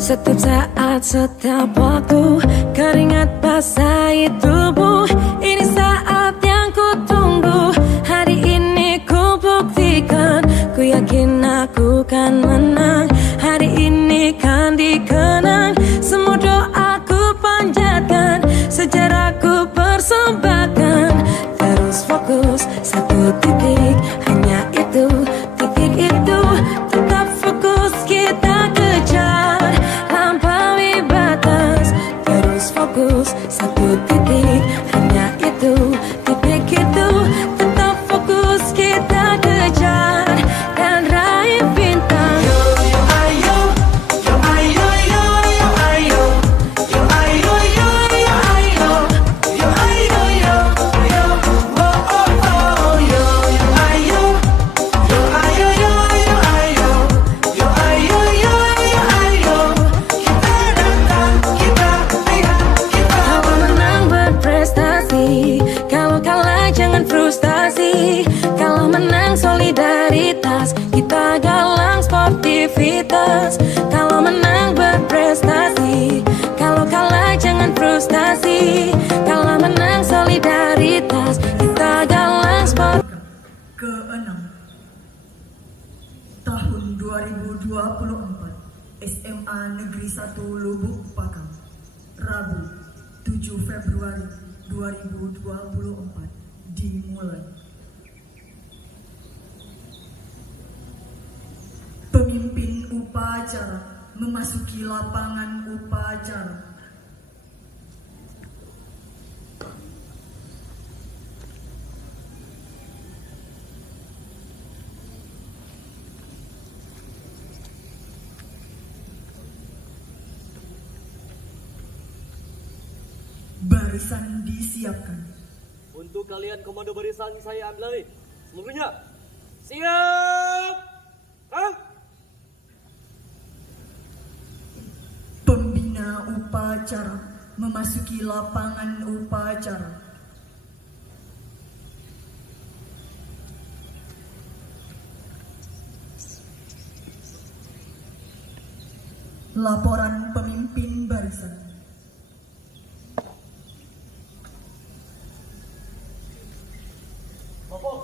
Setiap saat, setiap waktu, keringat basahi tubuh. Ini saat yang ku tunggu. Hari ini ku buktikan, ku yakin aku kan menang. Hari ini kan dikenang, semua doaku panjatkan, sejarahku persembahkan. Terus fokus, satu titik, hanya itu, titik itu. Tetap fokus, kita kejar, lampaui batas. Terus fokus, satu titik, hanya itu, titik itu. Tetap fokus, kita kejar, dan raih bintang. Yo yo ayo, yo ayo yo yo ayo, yo ayo yo yo ayo, yo ayo yo yo, oh oh oh, yo yo ayo, yo ayo yo yo ayo, yo ayo yo yo ayo. Kita datang, kita lihat, kita. Kalau menang berprestasi, kalau kalah jangan frustasi. Kalau menang solidaritas, kita galang sportivitas. Kalau menang berprestasi, kalau kalah jangan frustasi. Kalau menang solidaritas, kita galang sport. ke-6 tahun 2024 SMA Negeri 1 Lubuk Pakam, Rabu 7 Februari 2024 dimulai. Pemimpin upacara memasuki lapangan upacara. Barisan disiapkan. Untuk kalian komando barisan saya ambil alih. Seluruhnya siap. Pembina upacara memasuki lapangan upacara. Laporan pemimpin barisan. Bapak,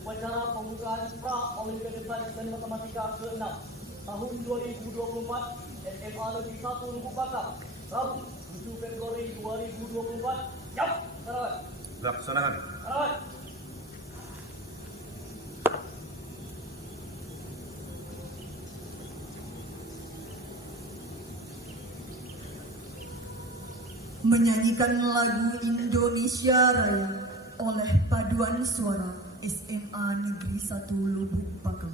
upacara pembukaan pra Olimpiade Sains dan Matematika ke-6 tahun 2024 SMA Negeri 1 Lubuk Pakam, Rabu 7 Februari 2024. Siap, sarawan. Laksanakan. Sarawan. Menyanyikan lagu Indonesia Raya oleh paduan suara SMA Negeri 1 Lubuk Pakam.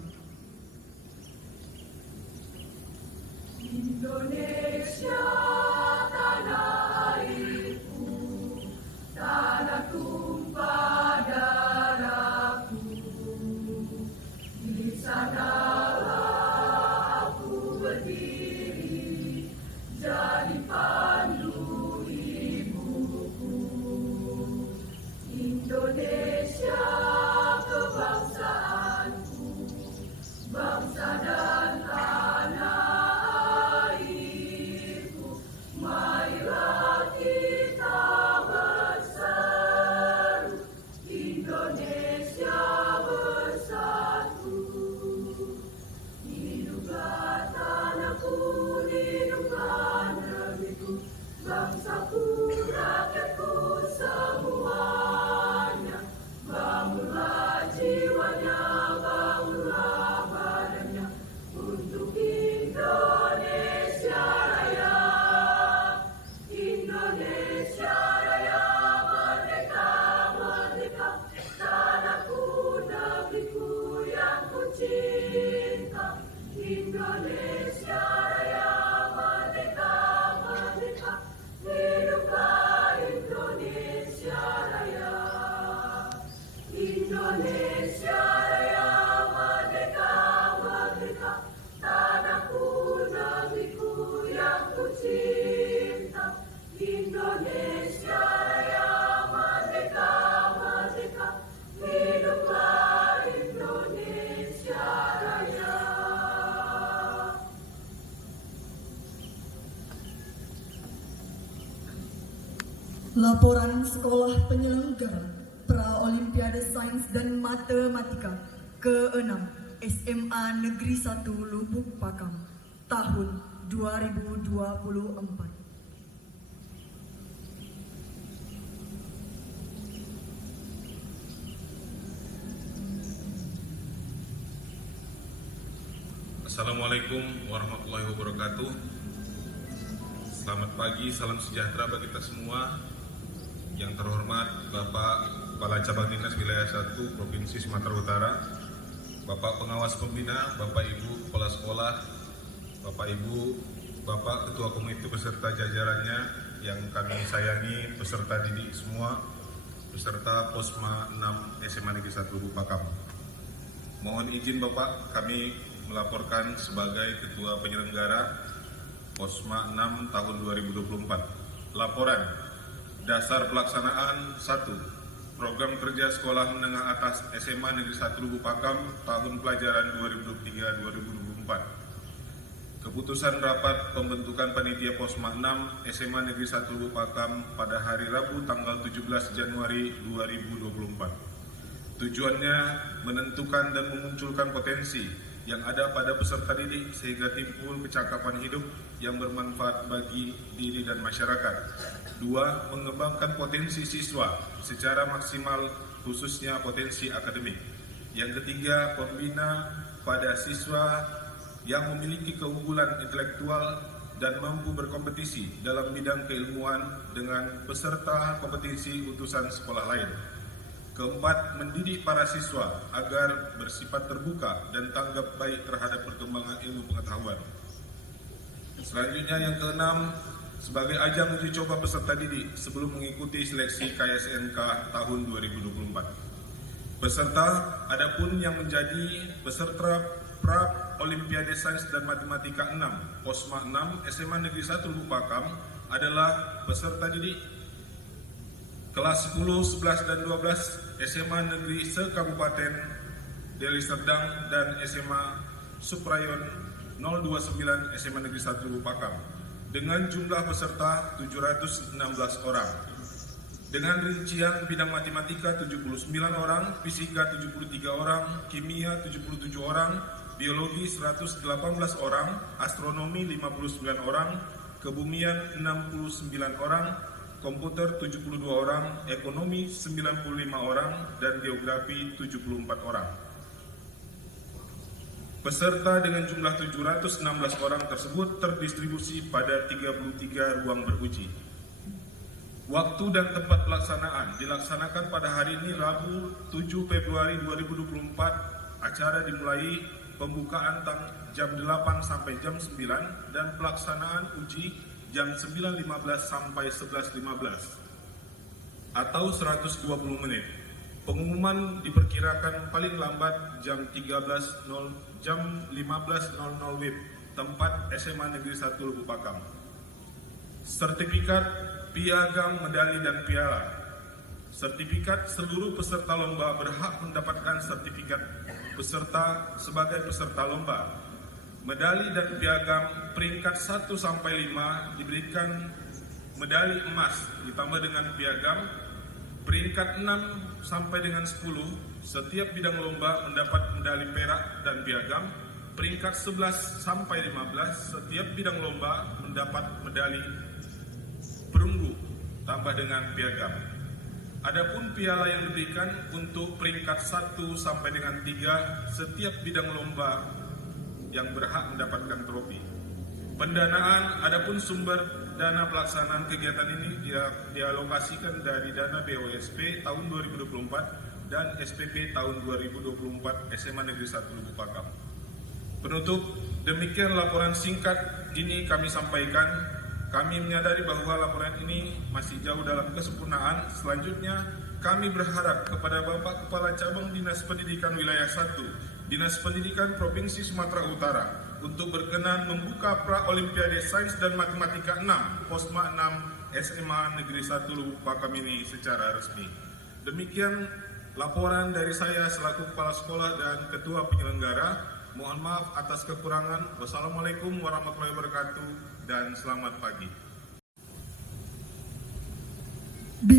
Indonesia tanah airku, tanah tumpah darahku, di sanalah aku berdiri, jadi pandu ibuku. Indonesia kebangsaanku, Laporan Sekolah Penyelenggara Pra-Olimpiade Sains dan Matematika ke-6 SMA Negeri 1 Lubuk Pakam tahun 2024. Assalamualaikum warahmatullahi wabarakatuh. Selamat pagi, salam sejahtera bagi kita semua. Yang terhormat Bapak Kepala Cabang Dinas Wilayah 1 Provinsi Sumatera Utara, Bapak Pengawas Pembina, Bapak Ibu Kepala Sekolah, Bapak Ibu, Bapak Ketua Komite beserta jajarannya yang kami sayangi, peserta didik semua, peserta Posma 6 SMA Negeri 1 Lubuk Pakam. Mohon izin Bapak, kami melaporkan sebagai Ketua Penyelenggara Posma 6 tahun 2024. Laporan dasar pelaksanaan 1. Program kerja Sekolah Menengah Atas SMA Negeri 1 Lubuk Pakam tahun pelajaran 2023-2024. Keputusan rapat pembentukan panitia Posma 6 SMA Negeri 1 Lubuk Pakam pada hari Rabu tanggal 17 Januari 2024. Tujuannya menentukan dan memunculkan potensi yang ada pada peserta didik sehingga timbul kecakapan hidup yang bermanfaat bagi diri dan masyarakat. 2. Mengembangkan potensi siswa secara maksimal khususnya potensi akademik. Yang ketiga, pembina pada siswa yang memiliki keunggulan intelektual dan mampu berkompetisi dalam bidang keilmuan dengan peserta kompetisi utusan sekolah lain. Keempat, mendidik para siswa agar bersifat terbuka dan tanggap baik terhadap perkembangan ilmu pengetahuan. Selanjutnya yang keenam, sebagai ajang uji coba peserta didik sebelum mengikuti seleksi KSNK tahun 2024. Peserta adapun yang menjadi peserta Pra-Olimpiade Sains dan Matematika 6 Posma 6 SMA Negeri 1 Lubuk Pakam adalah peserta didik kelas 10, 11, dan 12 SMA Negeri se-Kabupaten Deli Serdang dan SMA Suprayon 029 SMA Negeri 1 Lubuk Pakam dengan jumlah peserta 716 orang. Dengan rincian bidang matematika 79 orang, fisika 73 orang, kimia 77 orang, biologi 118 orang, astronomi 59 orang, kebumian 69 orang, komputer 72 orang, ekonomi 95 orang, dan geografi 74 orang. Peserta dengan jumlah 716 orang tersebut terdistribusi pada 33 ruang beruji. Waktu dan tempat pelaksanaan dilaksanakan pada hari ini Rabu 7 Februari 2024. Acara dimulai pembukaan jam 8 sampai jam 9 dan pelaksanaan uji jam 9.15 sampai 11.15 atau 120 menit. Pengumuman diperkirakan paling lambat jam 15.00 WIB, tempat SMA Negeri 1 Lubuk Pakam. Sertifikat, piagam, medali, dan piala. Sertifikat, seluruh peserta lomba berhak mendapatkan sertifikat peserta sebagai peserta lomba. Medali dan piagam peringkat 1 sampai 5 diberikan medali emas ditambah dengan piagam. Peringkat 6 sampai dengan 10 setiap bidang lomba mendapat medali perak dan piagam. Peringkat 11 sampai 15 setiap bidang lomba mendapat medali perunggu tambah dengan piagam. Adapun piala yang diberikan untuk peringkat 1 sampai dengan 3 setiap bidang lomba yang berhak mendapatkan trofi. Pendanaan, adapun sumber dana pelaksanaan kegiatan ini dialokasikan dari dana BOSP tahun 2024 dan SPP tahun 2024 SMA Negeri 1 Lubuk Pakam. Penutup, demikian laporan singkat ini kami sampaikan. Kami menyadari bahwa laporan ini masih jauh dalam kesempurnaan. Selanjutnya, kami berharap kepada Bapak Kepala Cabang Dinas Pendidikan Wilayah 1, Dinas Pendidikan Provinsi Sumatera Utara, untuk berkenan membuka Pra-Olimpiade Sains dan Matematika 6 Posma 6 SMA Negeri 1 Lubuk Pakam ini secara resmi. Demikian laporan dari saya selaku Kepala Sekolah dan Ketua Penyelenggara. Mohon maaf atas kekurangan. Wassalamualaikum warahmatullahi wabarakatuh dan selamat pagi.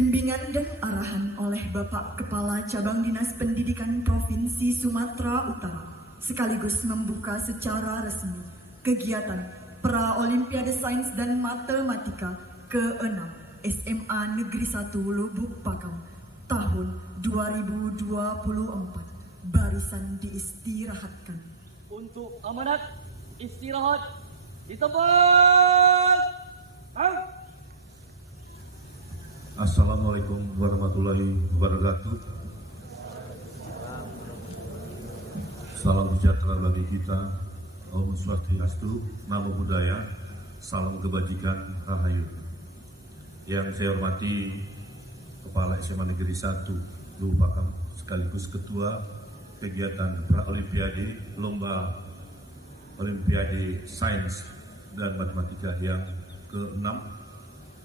Bimbingan dan arahan oleh Bapak Kepala Cabang Dinas Pendidikan Provinsi Sumatera Utara sekaligus membuka secara resmi kegiatan Pra-Olimpiade Sains dan Matematika ke-6 SMA Negeri 1 Lubuk Pakam tahun 2024. Barisan diistirahatkan. Untuk amanat istirahat di tempat. Assalamualaikum warahmatullahi wabarakatuh. Salam sejahtera bagi kita. Om Swastiastu, Namo Buddhaya, salam kebajikan, rahayu. Yang saya hormati Kepala SMA Negeri 1 Lubuk Pakam sekaligus Ketua kegiatan Pra-Olimpiade Lomba Olimpiade Sains dan Matematika yang ke-6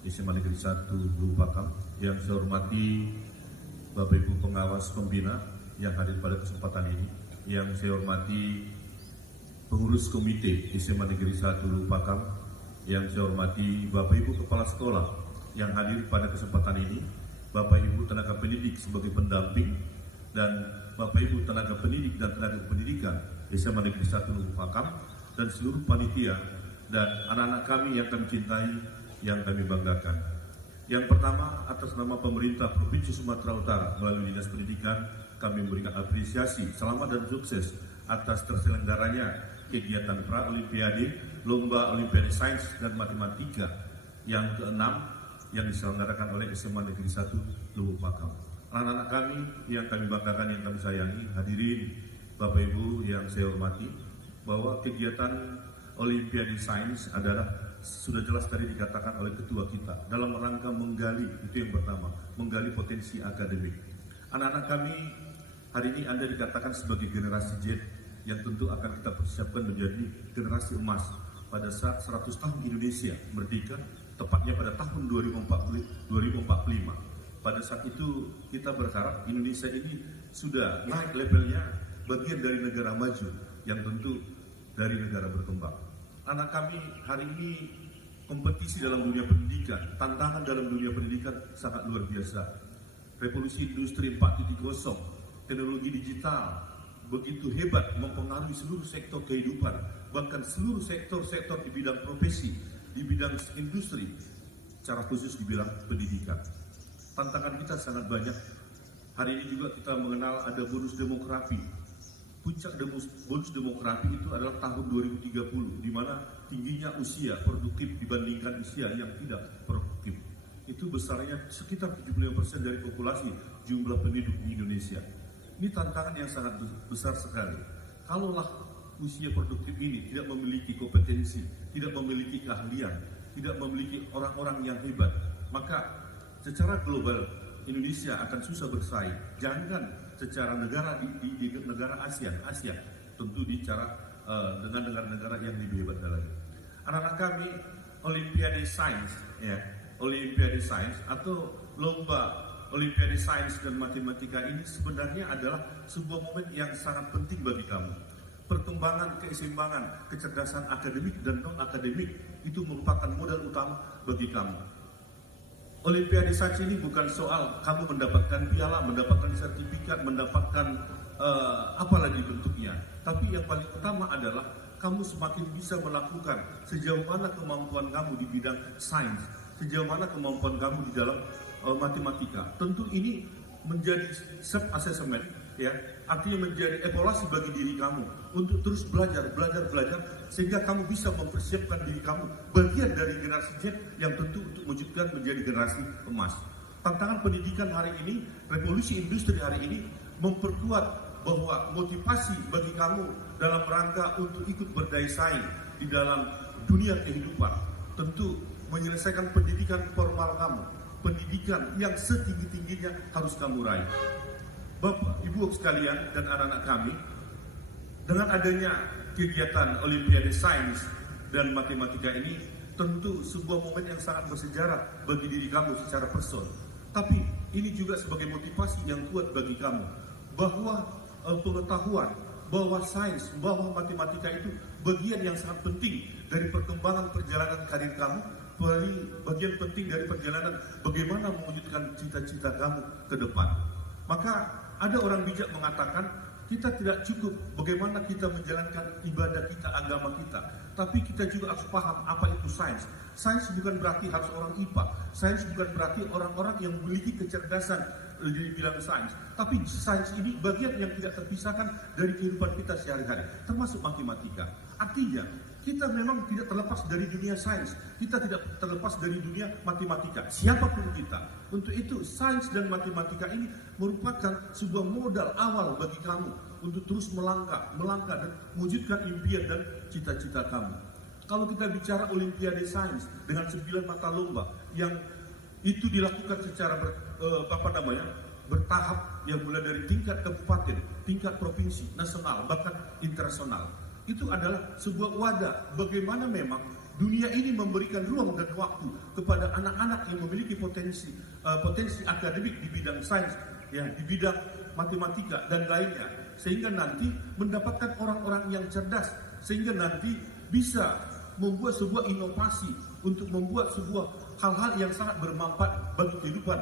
SMA Negeri 1 Lubuk Pakam. Yang saya hormati Bapak Ibu pengawas pembina yang hadir pada kesempatan ini. Yang saya hormati pengurus komite SMA Negeri 1 Lubuk Pakam. Yang saya hormati Bapak Ibu kepala sekolah yang hadir pada kesempatan ini, Bapak Ibu tenaga pendidik sebagai pendamping, dan Bapak Ibu tenaga pendidik dan tenaga pendidikan SMA Negeri 1 Lubuk Pakam, dan seluruh panitia dan anak-anak kami yang kami cintai, yang kami banggakan. Yang pertama, atas nama pemerintah Provinsi Sumatera Utara melalui Dinas Pendidikan, kami memberikan apresiasi, selamat dan sukses atas terselenggaranya kegiatan Pra-Olimpiade Lomba Olimpiade Sains dan Matematika yang ke-6 yang diselenggarakan oleh SMA Negeri 1 Lubuk Pakam. Anak-anak kami yang kami banggakan, yang kami sayangi, hadirin Bapak Ibu yang saya hormati, bahwa kegiatan Olimpiade Sains adalah sudah jelas tadi dikatakan oleh ketua kita dalam rangka menggali, itu yang pertama, menggali potensi akademik. Anak-anak kami hari ini Anda dikatakan sebagai generasi Z yang tentu akan kita persiapkan menjadi generasi emas pada saat 100 tahun Indonesia merdeka, tepatnya pada tahun 2045. Pada saat itu kita berharap Indonesia ini sudah naik levelnya, bagian dari negara maju yang tentu dari negara berkembang. Anak kami hari ini kompetisi dalam dunia pendidikan, tantangan dalam dunia pendidikan sangat luar biasa. Revolusi industri 4.0, teknologi digital begitu hebat mempengaruhi seluruh sektor kehidupan, bahkan seluruh sektor-sektor di bidang profesi, di bidang industri, secara khusus di bidang pendidikan. Tantangan kita sangat banyak. Hari ini juga kita mengenal ada bonus demografi. Puncak bonus demografi itu adalah tahun 2030, di mana tingginya usia produktif dibandingkan usia yang tidak produktif. Itu besarnya sekitar 75% dari populasi jumlah penduduk di Indonesia. Ini tantangan yang sangat besar sekali. Kalaulah usia produktif ini tidak memiliki kompetensi, tidak memiliki keahlian, tidak memiliki orang-orang yang hebat, maka secara global Indonesia akan susah bersaing. Jangan secara negara di negara Asia, tentu bicara dengan negara-negara yang lebih hebat lagi. Anak-anak kami Olimpiade Sains, ya, Olimpiade Sains atau Lomba Olimpiade Sains dan Matematika ini sebenarnya adalah sebuah momen yang sangat penting bagi kamu. Perkembangan, keseimbangan, kecerdasan akademik dan non-akademik itu merupakan modal utama bagi kamu. Olimpiade Sains ini bukan soal kamu mendapatkan piala, mendapatkan sertifikat, mendapatkan apa lagi bentuknya. Tapi yang paling utama adalah kamu semakin bisa melakukan sejauh mana kemampuan kamu di bidang sains, sejauh mana kemampuan kamu di dalam matematika. Tentu ini menjadi self-assessment, ya, artinya menjadi evaluasi bagi diri kamu untuk terus belajar, sehingga kamu bisa mempersiapkan diri kamu bagian dari generasi Z yang tentu untuk mewujudkan menjadi generasi emas. Tantangan pendidikan hari ini, revolusi industri hari ini memperkuat bahwa motivasi bagi kamu dalam rangka untuk ikut berdaya saing di dalam dunia kehidupan, tentu menyelesaikan pendidikan formal kamu, pendidikan yang setinggi-tingginya harus kamu raih. Bapak, Ibu sekalian dan anak-anak kami, dengan adanya kegiatan Olimpiade Sains dan Matematika ini tentu sebuah momen yang sangat bersejarah bagi diri kamu secara person. Tapi ini juga sebagai motivasi yang kuat bagi kamu bahwa pengetahuan, bahwa sains, bahwa matematika itu bagian yang sangat penting dari perkembangan perjalanan karir kamu bagian penting dari perjalanan bagaimana mewujudkan cita-cita kamu ke depan. Maka ada orang bijak mengatakan kita tidak cukup bagaimana kita menjalankan ibadah kita, agama kita, tapi kita juga harus paham apa itu sains. Sains bukan berarti harus orang IPA, sains bukan berarti orang-orang yang memiliki kecerdasan di bidang sains, tapi sains ini bagian yang tidak terpisahkan dari kehidupan kita sehari-hari, termasuk matematika. Artinya kita memang tidak terlepas dari dunia sains, kita tidak terlepas dari dunia matematika, siapapun kita. Untuk itu sains dan matematika ini merupakan sebuah modal awal bagi kamu untuk terus melangkah dan mewujudkan impian dan cita-cita kamu. Kalau kita bicara Olimpiade Sains dengan 9 mata lomba yang itu dilakukan secara bertahap, yang mulai dari tingkat kabupaten, tingkat provinsi, nasional, bahkan internasional. Itu adalah sebuah wadah bagaimana memang dunia ini memberikan ruang dan waktu kepada anak-anak yang memiliki potensi akademik di bidang sains, ya, di bidang matematika dan lainnya, sehingga nanti mendapatkan orang-orang yang cerdas, sehingga nanti bisa membuat sebuah inovasi untuk membuat sebuah hal-hal yang sangat bermanfaat bagi kehidupan,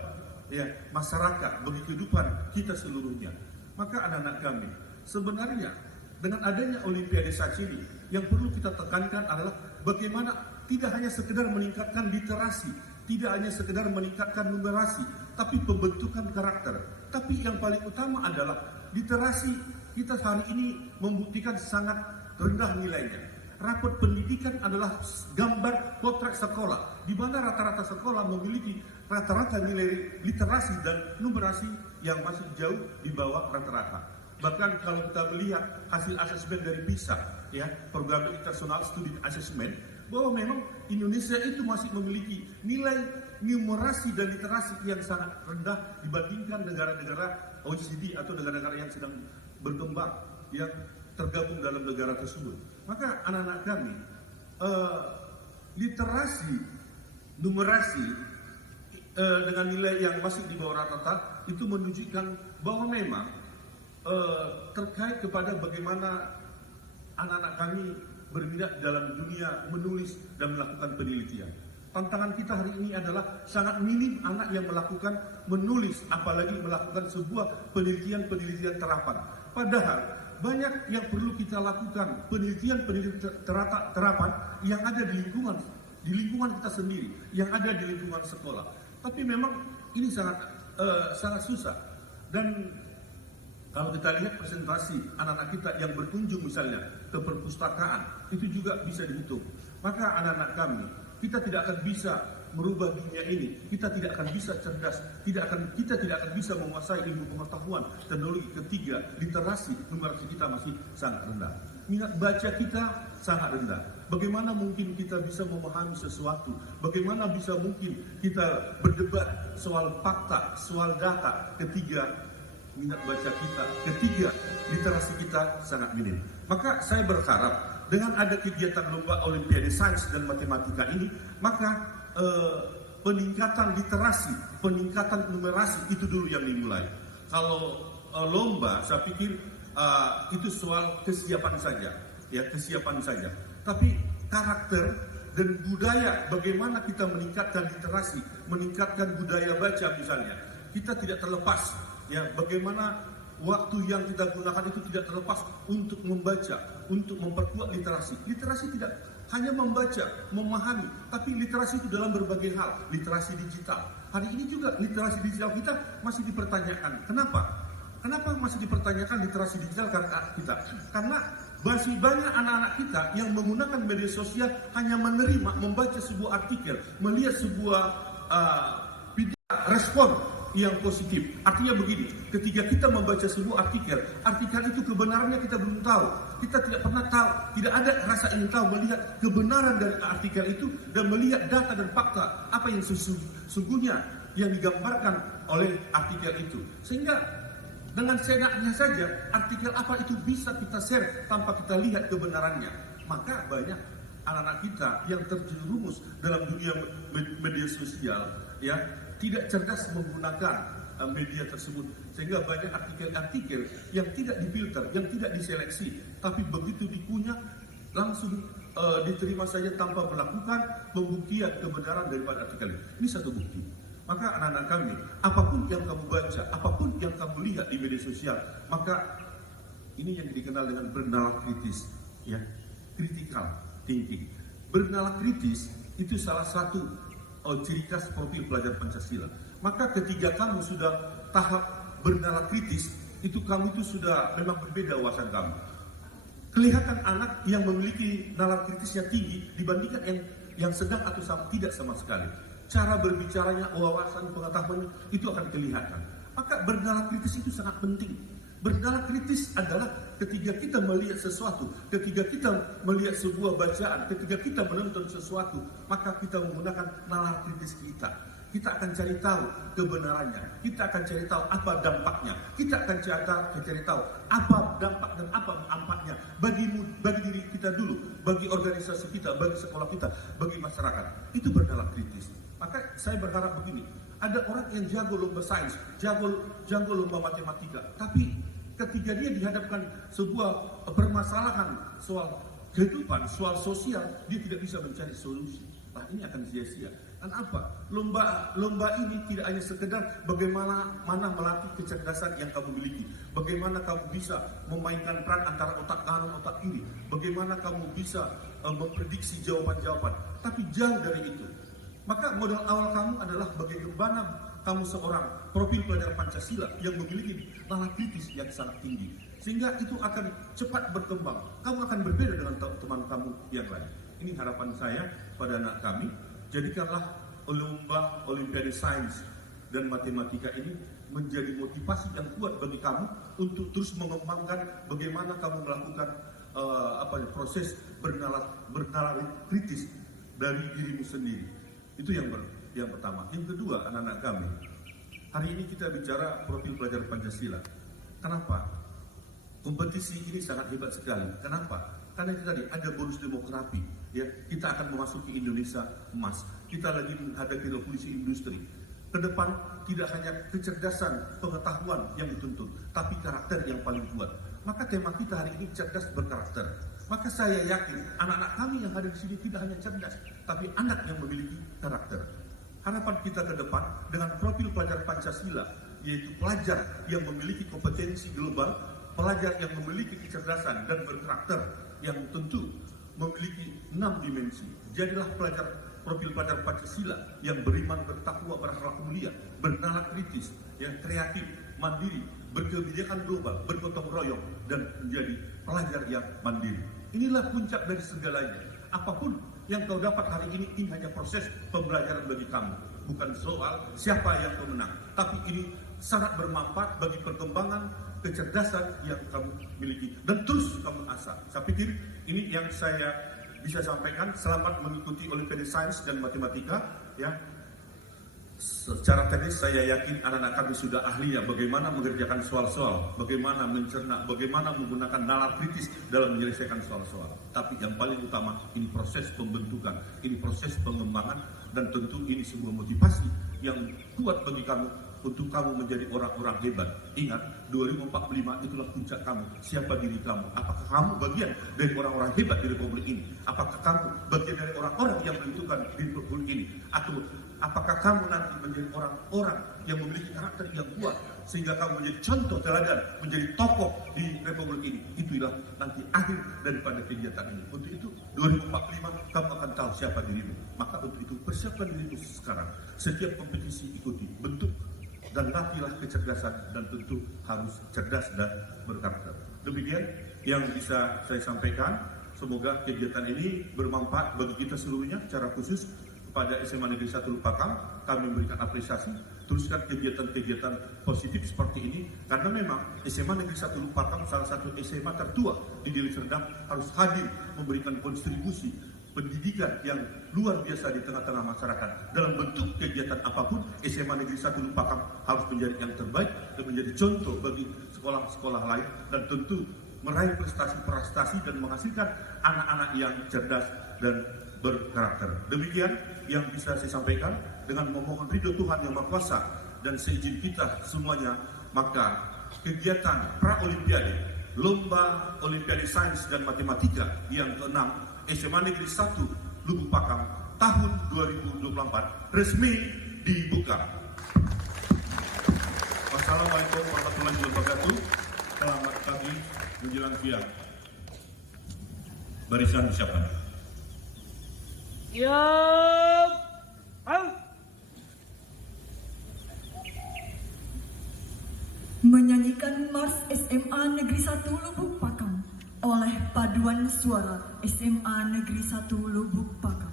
ya, masyarakat, bagi kehidupan kita seluruhnya. Maka anak-anak kami, sebenarnya dengan adanya Olimpiade Sains ini, yang perlu kita tekankan adalah bagaimana tidak hanya sekedar meningkatkan literasi, tidak hanya sekedar meningkatkan numerasi, tapi pembentukan karakter. Tapi yang paling utama adalah literasi kita hari ini membuktikan sangat rendah nilainya. Rapot pendidikan adalah gambar potret sekolah, di mana rata-rata sekolah memiliki rata-rata nilai literasi dan numerasi yang masih jauh di bawah rata-rata. Bahkan kalau kita melihat hasil asesmen dari PISA, ya, Program International Student Assessment, bahwa memang Indonesia itu masih memiliki nilai numerasi dan literasi yang sangat rendah dibandingkan negara-negara OECD atau negara-negara yang sedang berkembang, yang tergabung dalam negara tersebut. Maka anak-anak kami, literasi, numerasi dengan nilai yang masih di bawah rata-rata itu menunjukkan bahwa memang terkait kepada bagaimana anak-anak kami berminat dalam dunia menulis dan melakukan penelitian. Tantangan kita hari ini adalah sangat minim anak yang melakukan menulis, apalagi melakukan sebuah penelitian terapan. Padahal banyak yang perlu kita lakukan, penelitian terapan yang ada di lingkungan kita sendiri, yang ada di lingkungan sekolah. Tapi memang ini sangat susah. Dan kalau kita lihat presentasi anak-anak kita yang berkunjung misalnya ke perpustakaan, itu juga bisa dihitung. Maka anak-anak kami, kita tidak akan bisa merubah dunia ini, kita tidak akan bisa cerdas, kita tidak akan bisa menguasai ilmu pengetahuan, teknologi. Ketiga, literasi, numerasi kita masih sangat rendah. Minat baca kita sangat rendah. Bagaimana mungkin kita bisa memahami sesuatu? Bagaimana bisa mungkin kita berdebat soal fakta, soal data? Ketiga, minat baca kita. Ketiga, literasi kita sangat minim. Maka saya berharap dengan ada kegiatan lomba Olimpiade Sains dan Matematika ini, maka peningkatan literasi, peningkatan numerasi itu dulu yang dimulai. Kalau lomba, saya pikir itu soal kesiapan saja, ya, kesiapan saja. Tapi karakter dan budaya, bagaimana kita meningkatkan literasi, meningkatkan budaya baca misalnya, kita tidak terlepas, ya, bagaimana waktu yang kita gunakan itu tidak terlepas untuk membaca, untuk memperkuat literasi. Literasi tidak hanya membaca, memahami, tapi literasi itu dalam berbagai hal. Literasi digital. Hari ini juga literasi digital kita masih dipertanyakan. Kenapa? Kenapa masih dipertanyakan literasi digital kita? Karena masih banyak anak-anak kita yang menggunakan media sosial hanya menerima, membaca sebuah artikel, melihat sebuah video, respon yang positif. Artinya begini, ketika kita membaca sebuah artikel itu kebenarannya kita belum tahu. Kita tidak pernah tahu, tidak ada rasa ingin tahu melihat kebenaran dari artikel itu dan melihat data dan fakta apa yang sesungguhnya yang digambarkan oleh artikel itu. Sehingga dengan seenaknya saja artikel apa itu bisa kita share tanpa kita lihat kebenarannya. Maka banyak anak-anak kita yang terjerumus dalam dunia media sosial, ya, tidak cerdas menggunakan media tersebut, sehingga banyak artikel-artikel yang tidak difilter, yang tidak diseleksi, tapi begitu dikunyah langsung diterima saja tanpa melakukan pembuktian kebenaran daripada artikel ini. Ini satu bukti. Maka anak-anak kami, apapun yang kamu baca, apapun yang kamu lihat di media sosial, maka ini yang dikenal dengan bernalar kritis, ya, critical thinking. Bernalar kritis itu salah satu ciri khas profil pelajar Pancasila. Maka ketika kamu sudah tahap bernalar kritis, itu kamu itu sudah memang berbeda wawasan kamu. Kelihatan anak yang memiliki nalar kritisnya tinggi dibandingkan yang sedang atau tidak sama sekali. Cara berbicaranya, wawasan, pengetahuannya itu akan kelihatan. Maka bernalar kritis itu sangat penting. Bernalar kritis adalah ketika kita melihat sesuatu, ketika kita melihat sebuah bacaan, ketika kita menonton sesuatu, maka kita menggunakan nalar kritis kita. Kita akan cari tahu kebenarannya, kita akan cari tahu apa dampaknya, kita akan cari tahu apa dampak dan apa manfaatnya bagi diri kita dulu, bagi organisasi kita, bagi sekolah kita, bagi masyarakat. Itu bernalar kritis. Maka saya berharap begini, ada orang yang jago lomba sains, jago lomba matematika, tapi ketika dia dihadapkan sebuah permasalahan soal kehidupan, soal sosial, dia tidak bisa mencari solusi. Nah, ini akan sia-sia. Dan apa? Lomba ini tidak hanya sekedar bagaimana melatih kecerdasan yang kamu miliki, bagaimana kamu bisa memainkan peran antara otak kanan otak kiri, bagaimana kamu bisa memprediksi jawaban-jawaban, tapi jauh dari itu. Maka modal awal kamu adalah bagaimana kamu seorang profil pelajar Pancasila yang memiliki nalar kritis yang sangat tinggi, sehingga itu akan cepat berkembang. Kamu akan berbeda dengan teman kamu yang lain. Ini harapan saya pada anak kami. Jadikanlah lomba Olimpiade Sains dan Matematika ini menjadi motivasi yang kuat bagi kamu untuk terus mengembangkan bagaimana kamu melakukan proses bernalar kritis dari dirimu sendiri. Itu yang pertama. Yang kedua, anak-anak kami, hari ini kita bicara profil pelajar Pancasila. Kenapa? Kompetisi ini sangat hebat sekali. Kenapa? Karena itu tadi ada bonus demografi, ya, kita akan memasuki Indonesia emas. Kita lagi menghadapi revolusi industri. Ke depan tidak hanya kecerdasan, pengetahuan yang dituntut, tapi karakter yang paling kuat. Maka tema kita hari ini cerdas berkarakter. Maka saya yakin anak-anak kami yang ada di sini tidak hanya cerdas, tapi anak yang memiliki karakter. Harapan kita ke depan dengan profil pelajar Pancasila, yaitu pelajar yang memiliki kompetensi global, pelajar yang memiliki kecerdasan dan berkarakter yang tentu memiliki 6 dimensi. Jadilah profil pelajar Pancasila yang beriman, bertakwa, berakhlak mulia, bernalar kritis, yang kreatif, mandiri, berkebijakan global, bergotong royong, dan menjadi pelajar yang mandiri. Inilah puncak dari segalanya. Apapun yang kau dapat hari ini hanya proses pembelajaran bagi kamu. Bukan soal siapa yang pemenang, tapi ini sangat bermanfaat bagi perkembangan kecerdasan yang kamu miliki dan terus kamu asah. Saya pikir ini yang saya bisa sampaikan. Selamat mengikuti Olimpiade Sains dan Matematika, ya. Secara teknis saya yakin anak-anak kami sudah ahlinya bagaimana mengerjakan soal-soal, bagaimana mencerna, bagaimana menggunakan nalar kritis dalam menyelesaikan soal-soal. Tapi yang paling utama ini proses pembentukan, ini proses pengembangan, dan tentu ini sebuah motivasi yang kuat bagi kamu untuk kamu menjadi orang-orang hebat. Ingat, 2045 itulah puncak kamu. Siapa diri kamu? Apakah kamu bagian dari orang-orang hebat di Republik ini? Apakah kamu bagian dari orang-orang yang menentukan di Republik ini? Atau apakah kamu nanti menjadi orang-orang yang memiliki karakter yang kuat sehingga kamu menjadi contoh teladan, menjadi tokoh di Republik ini? Itulah nanti akhir daripada kegiatan ini. Untuk itu 2045 kamu akan tahu siapa dirimu. Maka untuk itu persiapkan dirimu sekarang. Setiap kompetisi ikuti, bentuk dan latihlah kecerdasan, dan tentu harus cerdas dan berkarakter. Demikian yang bisa saya sampaikan. Semoga kegiatan ini bermanfaat bagi kita seluruhnya. Secara khusus kepada SMA Negeri 1 Lupakam, kami memberikan apresiasi. Teruskan kegiatan-kegiatan positif seperti ini, karena memang SMA Negeri 1 Lupakam salah satu SMA tertua di Deli Serdang harus hadir memberikan kontribusi pendidikan yang luar biasa di tengah-tengah masyarakat. Dalam bentuk kegiatan apapun, SMA Negeri 1 Lupakam harus menjadi yang terbaik dan menjadi contoh bagi sekolah-sekolah lain, dan tentu meraih prestasi-prestasi dan menghasilkan anak-anak yang cerdas dan berkarakter. Demikian yang bisa saya sampaikan. Dengan memohon ridho Tuhan Yang Maha Kuasa dan seizin kita semuanya, maka kegiatan pra-olimpiade Lomba Olimpiade Sains dan Matematika yang ke-6 SMA Negeri 1 Lubuk Pakam tahun 2024 resmi dibuka. Wassalamualaikum warahmatullahi wabarakatuh. Selamat pagi menjelang siang. Barisan disiapkan. Menyanyikan Mars SMA Negeri 1 Lubuk Pakam oleh Paduan Suara SMA Negeri 1 Lubuk Pakam.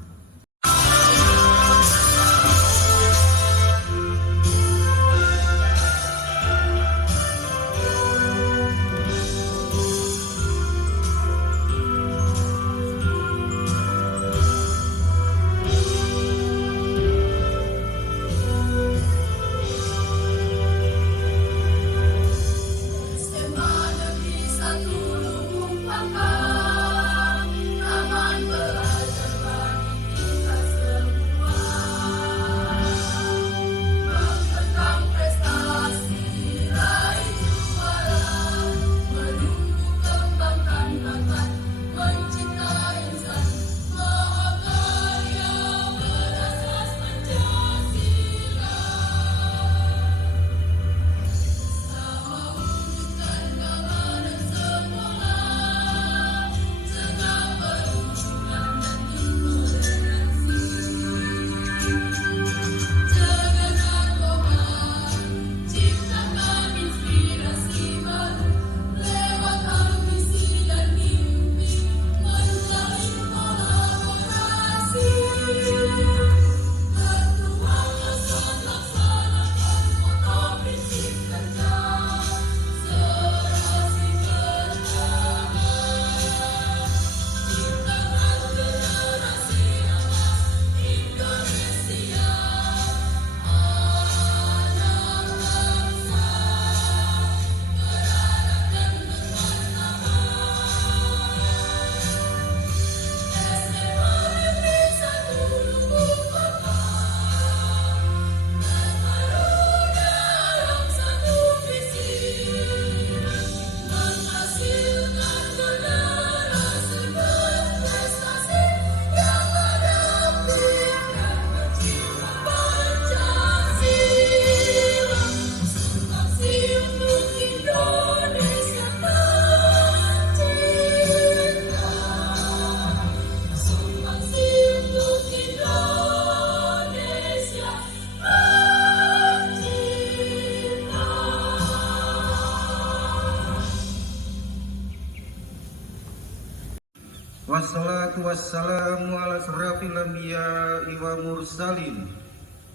Wassalatu wassalamu ala asrafil anbiya'i wa mursalin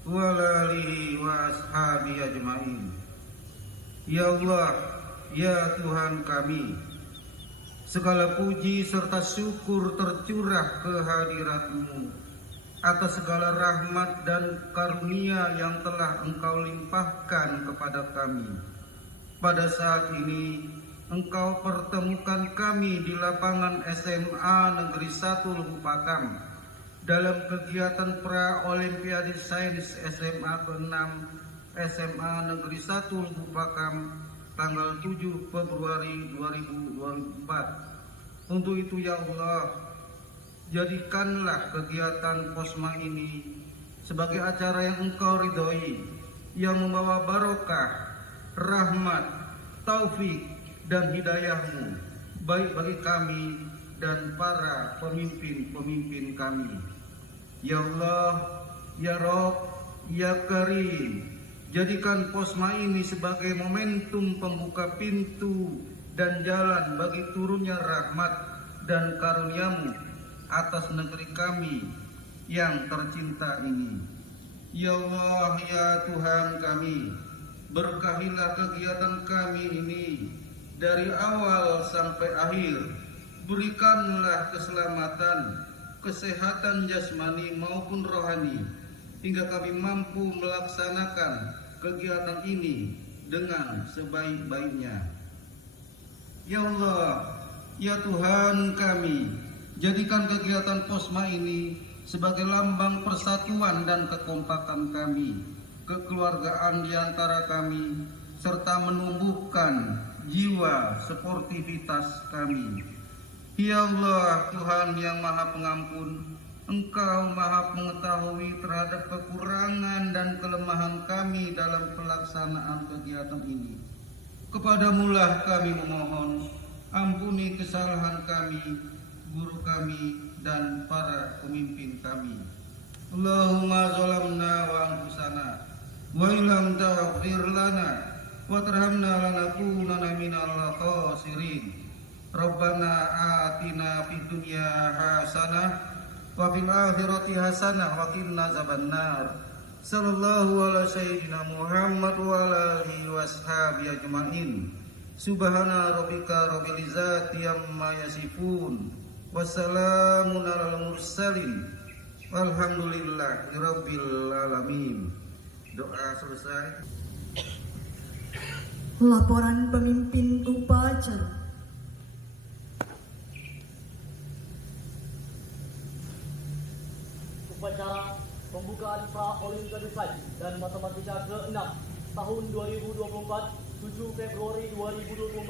wa ala alihi wa ashabihi ajma'in. Ya Allah, ya Tuhan kami, segala puji serta syukur tercurah kehadirat-Mu atas segala rahmat dan karunia yang telah Engkau limpahkan kepada kami. Pada saat ini Engkau pertemukan kami di lapangan SMA Negeri 1 Lubuk Pakam dalam kegiatan pra Olimpiade Sains SMA ke-6 SMA Negeri 1 Lubuk Pakam tanggal 7 Februari 2024. Untuk itu ya Allah, jadikanlah kegiatan POSMA ini sebagai acara yang Engkau ridhoi, yang membawa barokah, rahmat, taufik dan hidayah-Mu baik bagi kami dan para pemimpin-pemimpin kami. Ya Allah, ya Rabb, ya Karim, jadikan POSMA ini sebagai momentum pembuka pintu dan jalan bagi turunnya rahmat dan karunia-Mu atas negeri kami yang tercinta ini. Ya Allah, ya Tuhan kami, berkahilah kegiatan kami ini dari awal sampai akhir. Berikanlah keselamatan, kesehatan jasmani maupun rohani, hingga kami mampu melaksanakan kegiatan ini dengan sebaik-baiknya. Ya Allah, ya Tuhan kami, jadikan kegiatan POSMA ini sebagai lambang persatuan dan kekompakan kami, kekeluargaan di antara kami, serta menumbuhkan jiwa, sportivitas kami. Ya Allah, Tuhan yang Maha Pengampun, Engkau Maha Mengetahui terhadap kekurangan dan kelemahan kami dalam pelaksanaan kegiatan ini. Kepadamulah kami memohon, ampuni kesalahan kami, guru kami, dan para pemimpin kami. Allahumma zalamna wa anfusana wa illam taghfir lana wa tarhamna lanakunanna minal khasirin. Rabbana atina fid dunya hasanah wa fil akhirati hasanah wa qina azabannar. Sallallahu ala sayyidina Muhammad wa ala alihi washabihi ajmain. Subhana rabbika rabbil izzati amma yasifun. Wassalamun alal mursalin. Walhamdulillahi rabbil alamin. Doa selesai. Laporan pemimpin upacara. Upacara pembukaan Pra-Olimpiade Sains dan Matematika ke-6 tahun 2024, 7 Februari 2024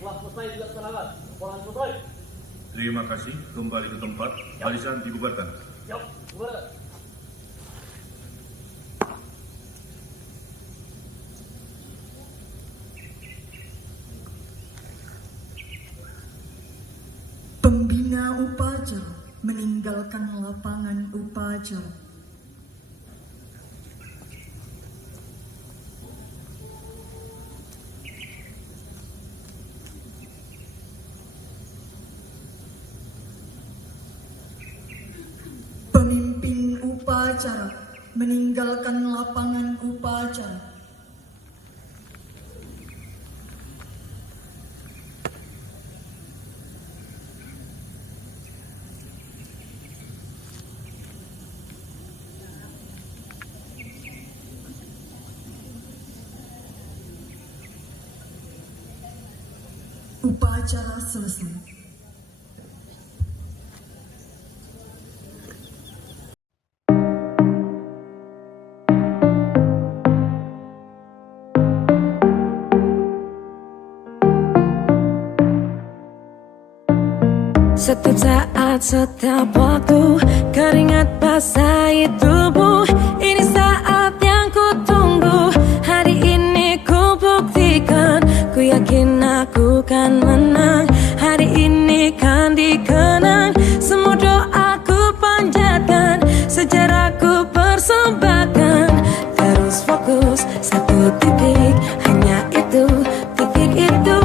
telah selesai dilaksanakan. Laporan selesai. Terima kasih. Kembali ke tempat. Barisan dibubarkan. Siap, bubarkan. Pembina upacara meninggalkan lapangan upacara. Pemimpin upacara meninggalkan lapangan upacara. Upacara selesai. Setiap saat, setiap waktu, keringat basahi tubuh. Ini saat yang ku tunggu. Hari ini ku buktikan, ku yakin aku kan menang. Hari ini kan dikenang. Semua doaku panjatkan, sejarahku persembahkan. Terus fokus, satu titik, hanya itu, titik itu.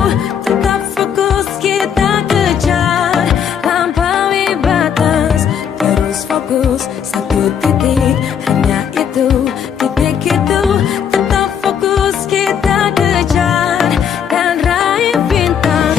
Tetap fokus, kita kejar, lampaui batas. Terus fokus, satu titik, hanya itu, titik itu. Tetap fokus, kita kejar dan raih bintang.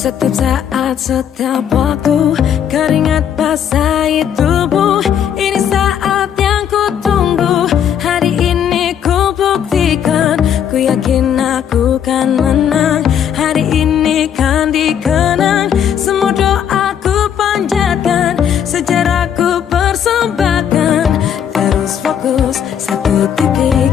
Setiap saat, setiap waktu, keringat basahi tubuh. Ini saat yang ku tunggu. Hari ini ku buktikan, ku yakin aku kan menang. Hari ini kan dikenang, semua doaku panjatkan, sejarahku persembahkan. Terus fokus, satu titik.